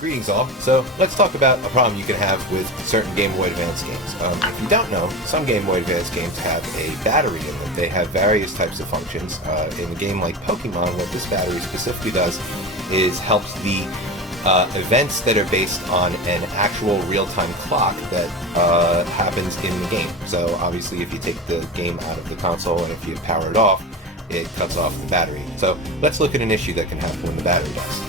Greetings all. So let's talk about a problem you can have with certain Game Boy Advance games. If you don't know, some Game Boy Advance games have a battery in them. They have various types of functions. In a game like Pokemon, what this battery specifically does is helps the events that are based on an actual real-time clock that happens in the game. So obviously if you take the game out of the console and if you power it off, it cuts off the battery. So let's look at an issue that can happen when the battery dies.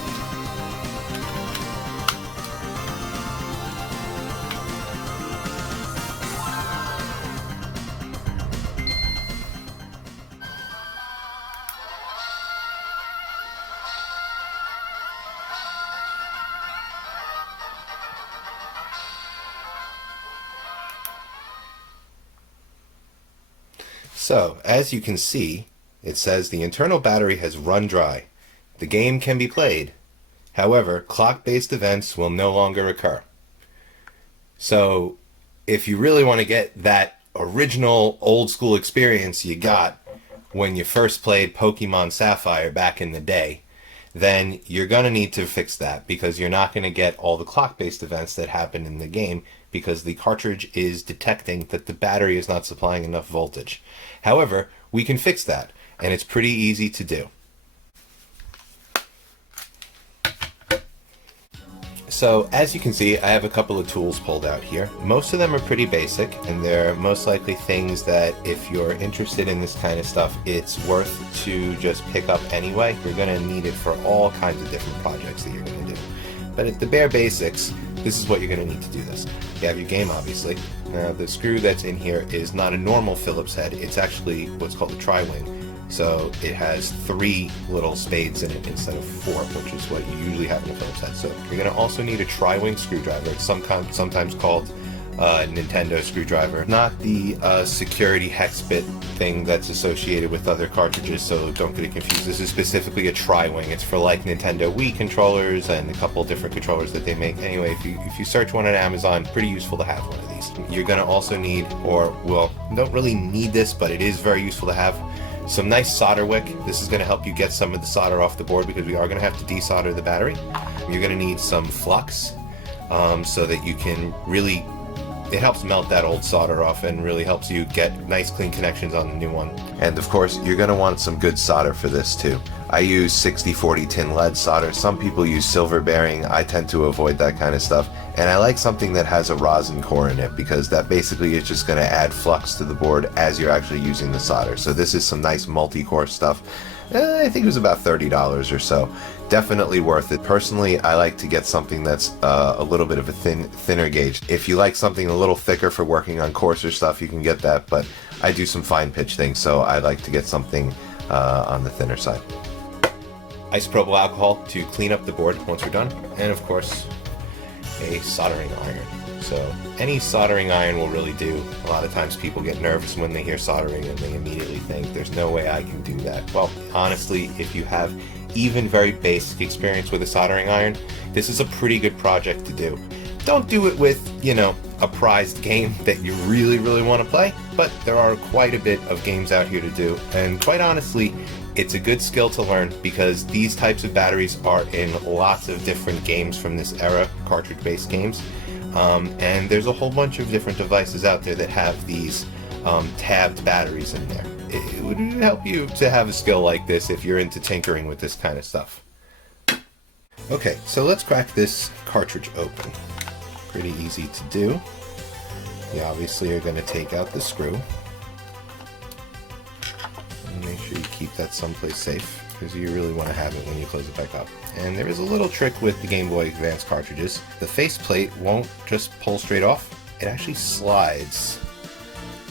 So, as you can see, it says the internal battery has run dry. The game can be played. However, clock-based events will no longer occur. So, if you really want to get that original old-school experience you got when you first played Pokemon Sapphire back in the day, then you're going to need to fix that because you're not going to get all the clock-based events that happen in the game because the cartridge is detecting that the battery is not supplying enough voltage. However, we can fix that, and it's pretty easy to do. So, as you can see, I have a couple of tools pulled out here. Most of them are pretty basic, and they're most likely things that if you're interested in this kind of stuff, it's worth to just pick up anyway. You're going to need it for all kinds of different projects that you're going to do. But at the bare basics, this is what you're going to need to do this. You have your game, obviously. Now, the screw that's in here is not a normal Phillips head. It's actually what's called a tri-wing. So it has 3 little spades in it instead of 4, which is what you usually have in a Phillips head. So you're going to also need a tri-wing screwdriver. It's sometimes called Nintendo screwdriver. Not the security hex bit thing that's associated with other cartridges, so don't get it confused. This is specifically a tri-wing. It's for like Nintendo Wii controllers and a couple different controllers that they make. Anyway, if you search one on Amazon, pretty useful to have one of these. You're going to also need, or well, don't really need this, but it is very useful to have, some nice solder wick. This is going to help you get some of the solder off the board because we are going to have to desolder the battery. You're going to need some flux so that you can really, it helps melt that old solder off and really helps you get nice clean connections on the new one. And of course, you're going to want some good solder for this too. I use 60/40 tin lead solder. Some people use silver bearing. I tend to avoid that kind of stuff. And I like something that has a rosin core in it because that basically is just going to add flux to the board as you're actually using the solder. So this is some nice multi-core stuff. I think it was about $30 or so. Definitely worth it. Personally, I like to get something that's a little bit of a thinner gauge. If you like something a little thicker for working on coarser stuff, you can get that, but I do some fine pitch things, so I like to get something on the thinner side. Isopropyl alcohol to clean up the board once we're done, and of course, a soldering iron. So any soldering iron will really do. A lot of times people get nervous when they hear soldering and they immediately think there's no way I can do that. Well, honestly, if you have even very basic experience with a soldering iron, this is a pretty good project to do. Don't do it with, you know, a prized game that you really, really want to play, but there are quite a bit of games out here to do, and quite honestly, it's a good skill to learn because these types of batteries are in lots of different games from this era, cartridge-based games. And there's a whole bunch of different devices out there that have these tabbed batteries in there. It would help you to have a skill like this if you're into tinkering with this kind of stuff. Okay, so let's crack this cartridge open. Pretty easy to do. You obviously are going to take out the screw. And make sure you keep that someplace safe because you really want to have it when you close it back up. And there is a little trick with the Game Boy Advance cartridges. The faceplate won't just pull straight off. It actually slides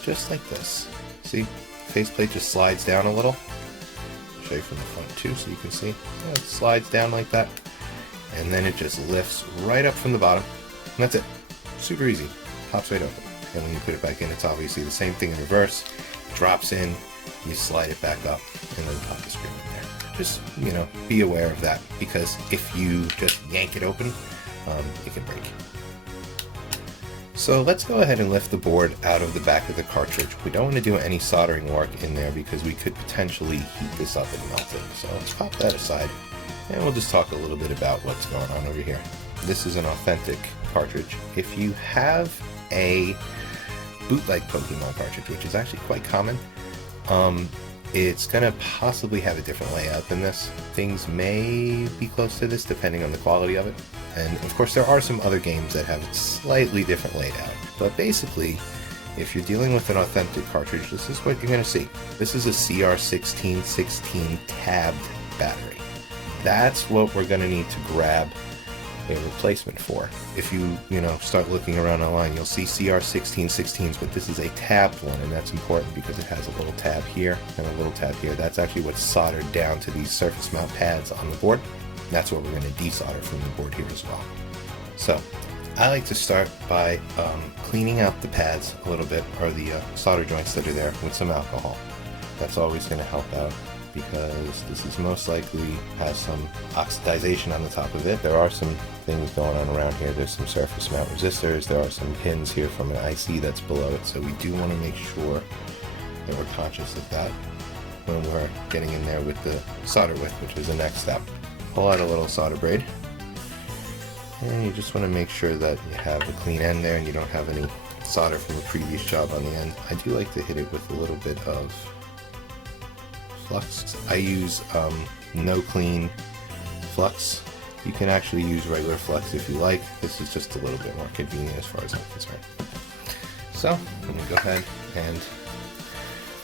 just like this. See? Faceplate just slides down a little. I'll show you from the front too so you can see. Yeah, it slides down like that. And then it just lifts right up from the bottom. And that's it. Super easy. Pops right open. And when you put it back in, it's obviously the same thing in reverse. It drops in, you slide it back up, and then pop the screw in there. Just, you know, be aware of that because if you just yank it open, it can break. So let's go ahead and lift the board out of the back of the cartridge. We don't want to do any soldering work in there because we could potentially heat this up and melt it. So let's pop that aside and we'll just talk a little bit about what's going on over here. this is an authentic cartridge. If you have a bootleg Pokemon cartridge, which is actually quite common, it's going to possibly have a different layout than this. Things may be close to this depending on the quality of it. And of course there are some other games that have slightly different layout. But basically, if you're dealing with an authentic cartridge, this is what you're going to see. This is a CR1616 tabbed battery. That's what we're going to need to grab a replacement for. If you start looking around online, you'll see CR1616s, but this is a tabbed one, and that's important because it has a little tab here and a little tab here. That's actually what's soldered down to these surface mount pads on the board. That's what we're going to desolder from the board here as well. So I like to start by cleaning out the pads a little bit, or the solder joints that are there, with some alcohol. That's always going to help out, because this is most likely has some oxidization on the top of it. There are some things going on around here. There's some surface mount resistors. There are some pins here from an IC that's below it. So we do want to make sure that we're conscious of that when we're getting in there with the solder width, which is the next step. Pull out a little solder braid. And you just want to make sure that you have a clean end there and you don't have any solder from the previous job on the end. I do like to hit it with a little bit of Flux. I use no clean Flux. You can actually use regular Flux if you like. This is just a little bit more convenient as far as I'm concerned. So I'm going to go ahead and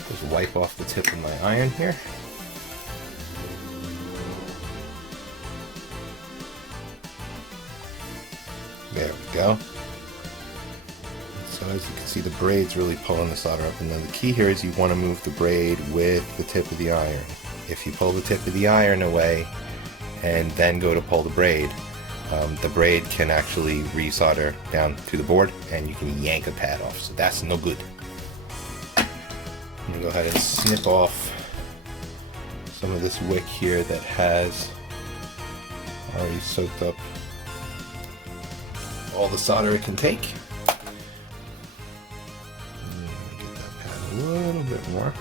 just wipe off the tip of my iron here. There we go. So as you can see, the braid's really pulling the solder up, and then the key here is you want to move the braid with the tip of the iron. If you pull the tip of the iron away and then go to pull the braid can actually resolder down to the board and you can yank a pad off, so that's no good. I'm going to go ahead and snip off some of this wick here that has already soaked up all the solder it can take. Get that pad a little bit more.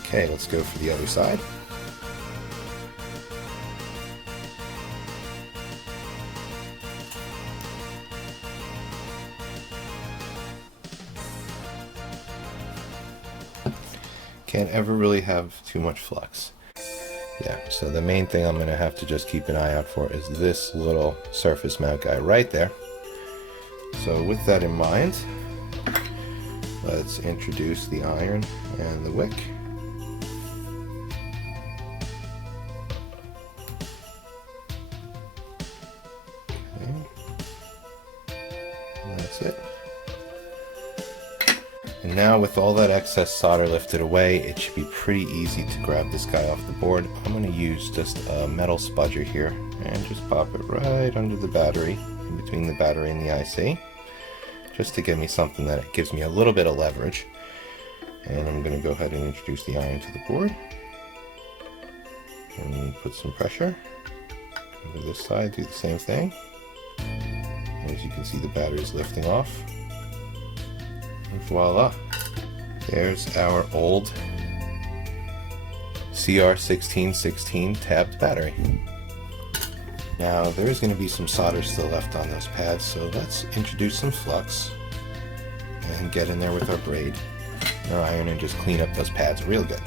Okay, let's go for the other side. Can't ever really have too much flux. Yeah, so the main thing I'm going to have to just keep an eye out for is this little surface mount guy right there. So with that in mind, let's introduce the iron and the wick. That's it. And now with all that excess solder lifted away, it should be pretty easy to grab this guy off the board. I'm going to use just a metal spudger here and just pop it right under the battery, in between the battery and the IC, just to give me something that gives me a little bit of leverage. And I'm going to go ahead and introduce the iron to the board and put some pressure. Over this side, do the same thing. As you can see, the battery is lifting off. And voila! There's our old CR1616 tabbed battery. Now, there's going to be some solder still left on those pads, so let's introduce some flux and get in there with our braid and our iron and just clean up those pads real good.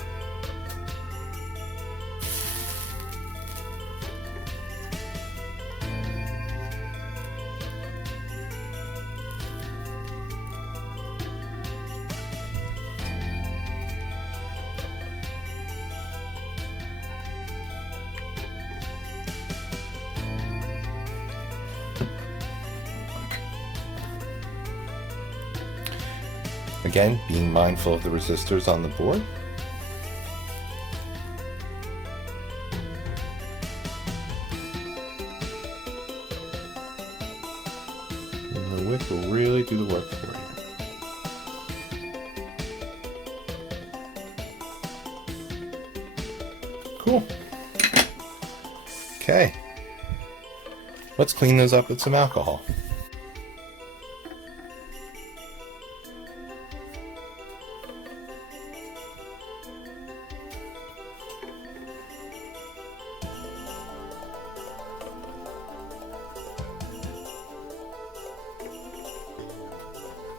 Again, being mindful of the resistors on the board. And the wick will really do the work for you. Cool. Okay. Let's clean those up with some alcohol.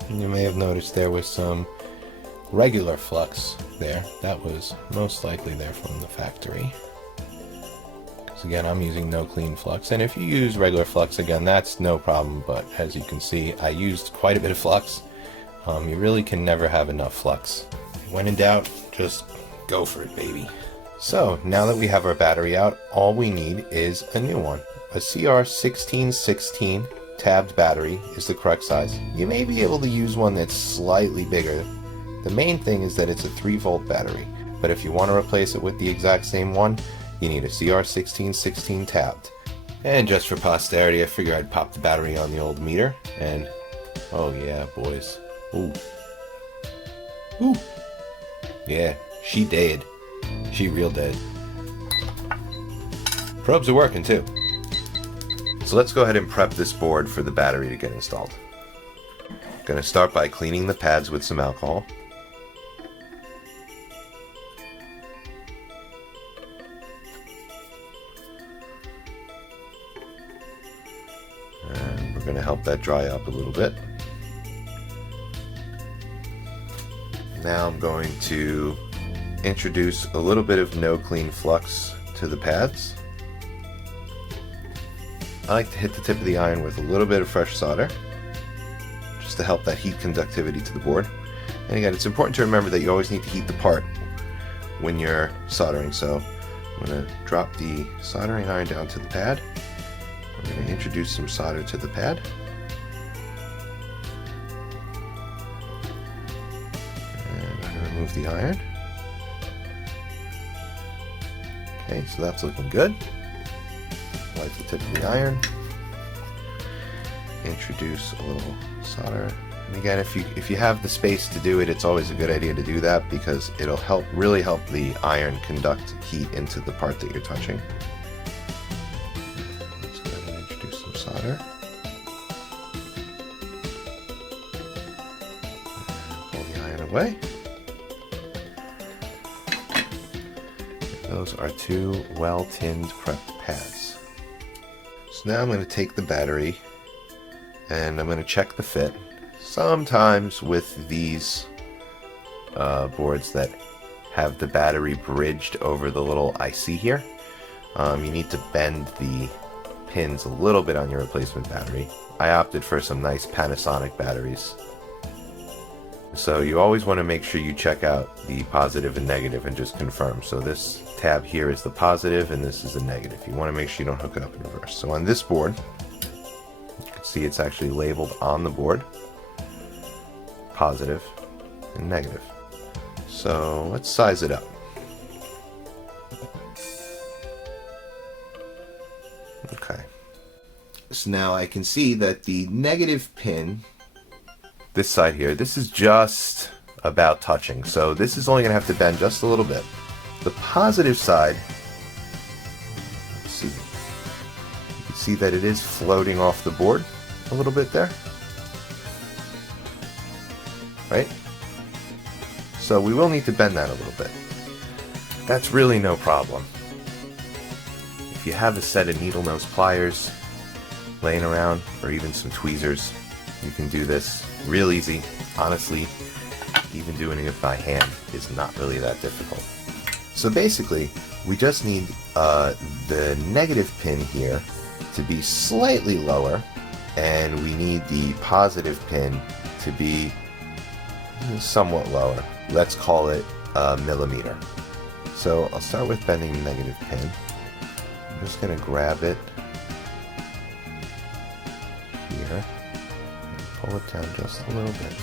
And you may have noticed there was some regular flux there. That was most likely there from the factory. Because again, I'm using no clean flux. And if you use regular flux, again, that's no problem. But as you can see, I used quite a bit of flux. You really can never have enough flux. When in doubt, just go for it, baby. So now that we have our battery out, all we need is a new one. A CR1616 tabbed battery is the correct size. You may be able to use one that's slightly bigger. The main thing is that it's a 3-volt battery, but if you want to replace it with the exact same one, you need a CR1616 tabbed. And just for posterity, I figure I'd pop the battery on the old meter, and oh yeah, boys. Ooh. Ooh. Yeah, she dead. She real dead. Probes are working too. So let's go ahead and prep this board for the battery to get installed. Gonna start by cleaning the pads with some alcohol. And we're gonna help that dry up a little bit. Now I'm going to introduce a little bit of no clean flux to the pads. I like to hit the tip of the iron with a little bit of fresh solder, just to help that heat conductivity to the board. And again, it's important to remember that you always need to heat the part when you're soldering. So I'm going to drop the soldering iron down to the pad. I'm going to introduce some solder to the pad. And I'm going to remove the iron. Okay, so that's looking good. Wipe the tip of the iron. Introduce a little solder. And again, if you have the space to do it, it's always a good idea to do that because it'll really help the iron conduct heat into the part that you're touching. Let's go ahead and introduce some solder. And pull the iron away. And those are 2 well-tinned prepped pads. So now I'm going to take the battery and I'm going to check the fit. Sometimes with these boards that have the battery bridged over the little IC here, you need to bend the pins a little bit on your replacement battery. I opted for some nice Panasonic batteries. So you always want to make sure you check out the positive and negative and just confirm. So this tab here is the positive and this is the negative. You want to make sure you don't hook it up in reverse. So on this board, you can see it's actually labeled on the board, positive and negative. So let's size it up. Okay. So now I can see that the negative pin, this side here, this is just about touching. So this is only going to have to bend just a little bit. The positive side, let's see, you can see that it is floating off the board a little bit there, right? So we will need to bend that a little bit. That's really no problem. If you have a set of needle nose pliers laying around, or even some tweezers, you can do this real easy. Honestly, even doing it by hand is not really that difficult. So basically, we just need the negative pin here to be slightly lower, and we need the positive pin to be somewhat lower. Let's call it a millimeter. So I'll start with bending the negative pin. I'm just going to grab it here and pull it down just a little bit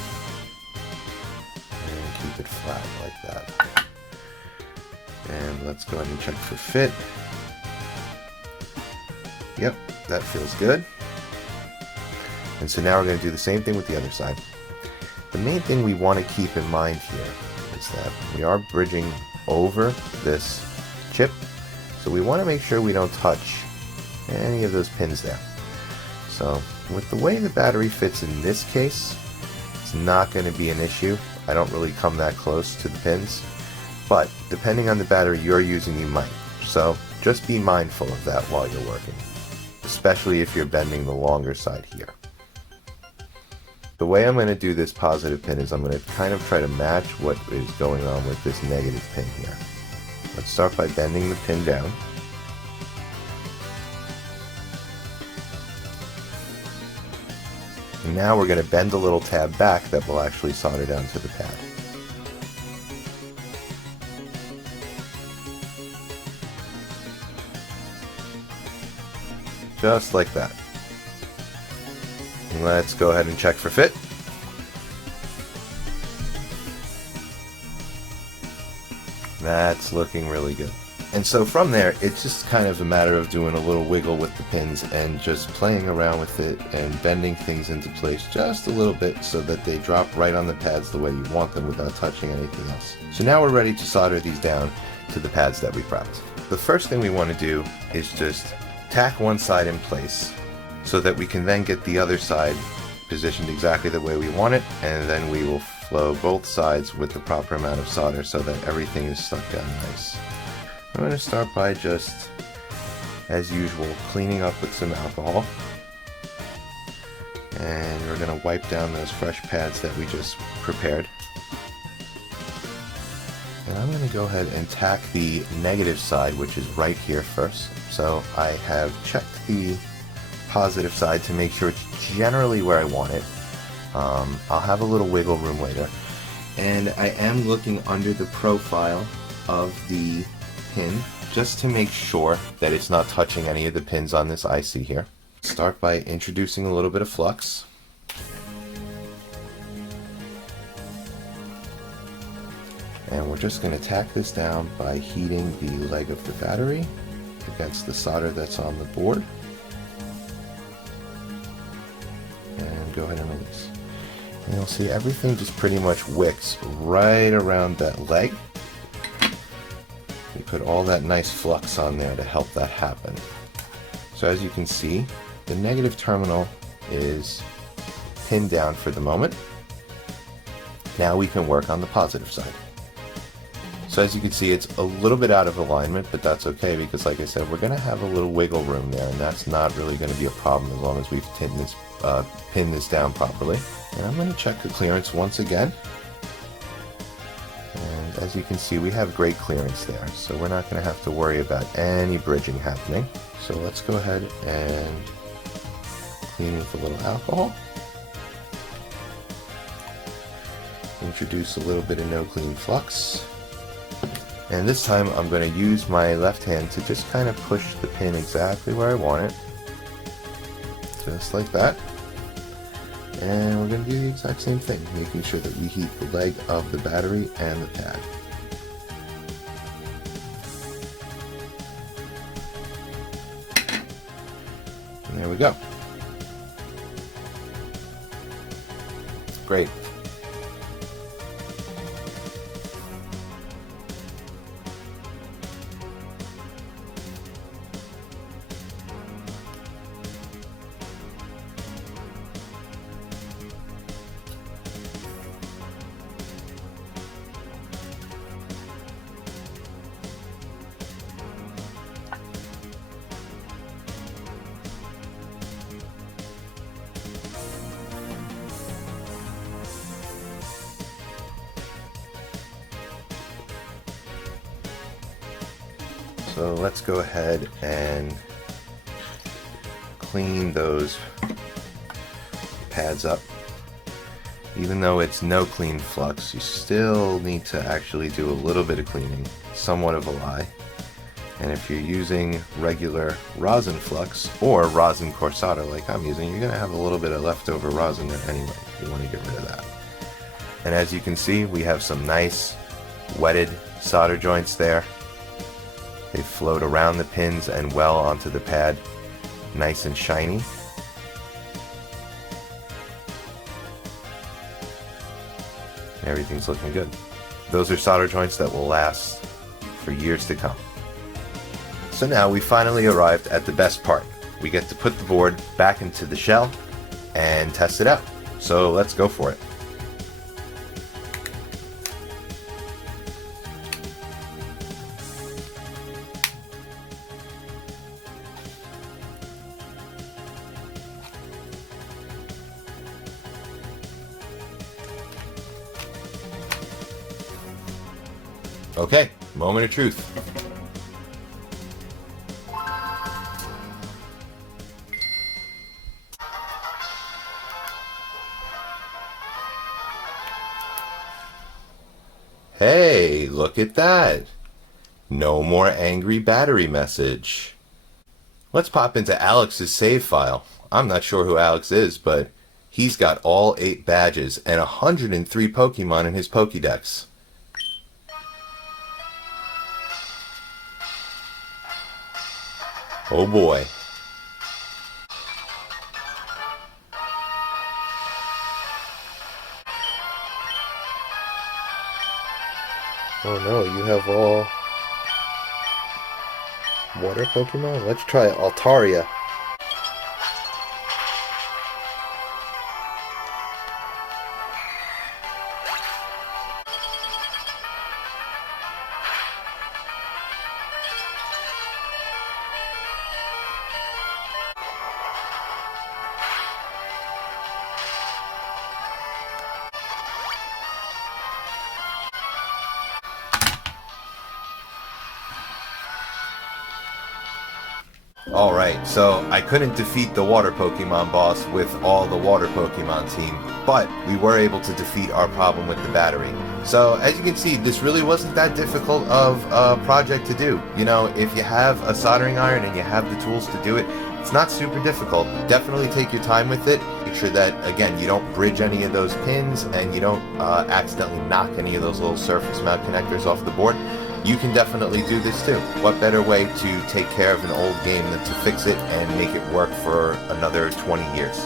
and keep it flat like that. And let's go ahead and check for fit. Yep, that feels good. And so now we're going to do the same thing with the other side. The main thing we want to keep in mind here is that we are bridging over this chip, so we want to make sure we don't touch any of those pins there. So with the way the battery fits in this case, it's not going to be an issue. I don't really come that close to the pins, but depending on the battery you're using, you might. So just be mindful of that while you're working, especially if you're bending the longer side here. The way I'm going to do this positive pin is I'm going to kind of try to match what is going on with this negative pin here. Let's start by bending the pin down. And now we're going to bend the little tab back that will actually solder down to the pad. Just like that. And let's go ahead and check for fit. That's looking really good. And so from there, it's just kind of a matter of doing a little wiggle with the pins and just playing around with it and bending things into place just a little bit so that they drop right on the pads the way you want them without touching anything else. So now we're ready to solder these down to the pads that we prepped. The first thing we want to do is just tack one side in place so that we can then get the other side positioned exactly the way we want it, and then we will flow both sides with the proper amount of solder so that everything is stuck down nice. I'm going to start by just, as usual, cleaning up with some alcohol, and we're going to wipe down those fresh pads that we just prepared. And I'm going to go ahead and tack the negative side, which is right here first. So I have checked the positive side to make sure it's generally where I want it. I'll have a little wiggle room later. And I am looking under the profile of the pin just to make sure that it's not touching any of the pins on this IC here. Start by introducing a little bit of flux. And we're just going to tack this down by heating the leg of the battery against the solder that's on the board. And go ahead and release. And you'll see everything just pretty much wicks right around that leg. We put all that nice flux on there to help that happen. So as you can see, the negative terminal is pinned down for the moment. Now we can work on the positive side. So as you can see, it's a little bit out of alignment, but that's okay because, like I said, we're going to have a little wiggle room there, and that's not really going to be a problem as long as we've pinned this down properly. And I'm going to check the clearance once again. And as you can see, we have great clearance there, so we're not going to have to worry about any bridging happening. So let's go ahead and clean with a little alcohol. Introduce a little bit of no clean flux. And this time I'm going to use my left hand to just kind of push the pin exactly where I want it. Just like that. And we're going to do the exact same thing, making sure that we heat the leg of the battery and the pad. And there we go. Great. So let's go ahead and clean those pads up. Even though it's no clean flux, you still need to actually do a little bit of cleaning, somewhat of a lie. And if you're using regular rosin flux or rosin core solder like I'm using, you're going to have a little bit of leftover rosin there anyway. You want to get rid of that. And as you can see, we have some nice wetted solder joints there. They float around the pins and well onto the pad, nice and shiny. Everything's looking good. Those are solder joints that will last for years to come. So now we finally arrived at the best part. We get to put the board back into the shell and test it out. So let's go for it. Okay, moment of truth. Hey, look at that. No more angry battery message. Let's pop into Alex's save file. I'm not sure who Alex is, but he's got all 8 badges and 103 Pokemon in his Pokédex. Oh boy. Oh no, you have all water Pokemon? Let's try Altaria. Alright, so I couldn't defeat the water Pokemon boss with all the water Pokemon team, but we were able to defeat our problem with the battery. So as you can see, this really wasn't that difficult of a project to do. You know, if you have a soldering iron and you have the tools to do it, it's not super difficult. Definitely take your time with it. Make sure that, again, you don't bridge any of those pins and you don't accidentally knock any of those little surface mount connectors off the board. You can definitely do this too. What better way to take care of an old game than to fix it and make it work for another 20 years.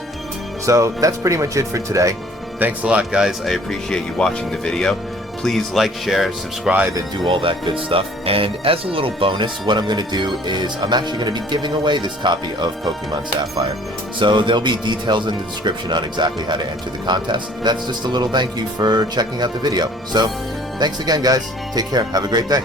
So that's pretty much it for today. Thanks a lot, guys. I appreciate you watching the video. Please like, share, subscribe, and do all that good stuff. And as a little bonus, what I'm going to do is I'm actually going to be giving away this copy of Pokemon Sapphire. So there'll be details in the description on exactly how to enter the contest. That's just a little thank you for checking out the video. So thanks again, guys. Take care. Have a great day.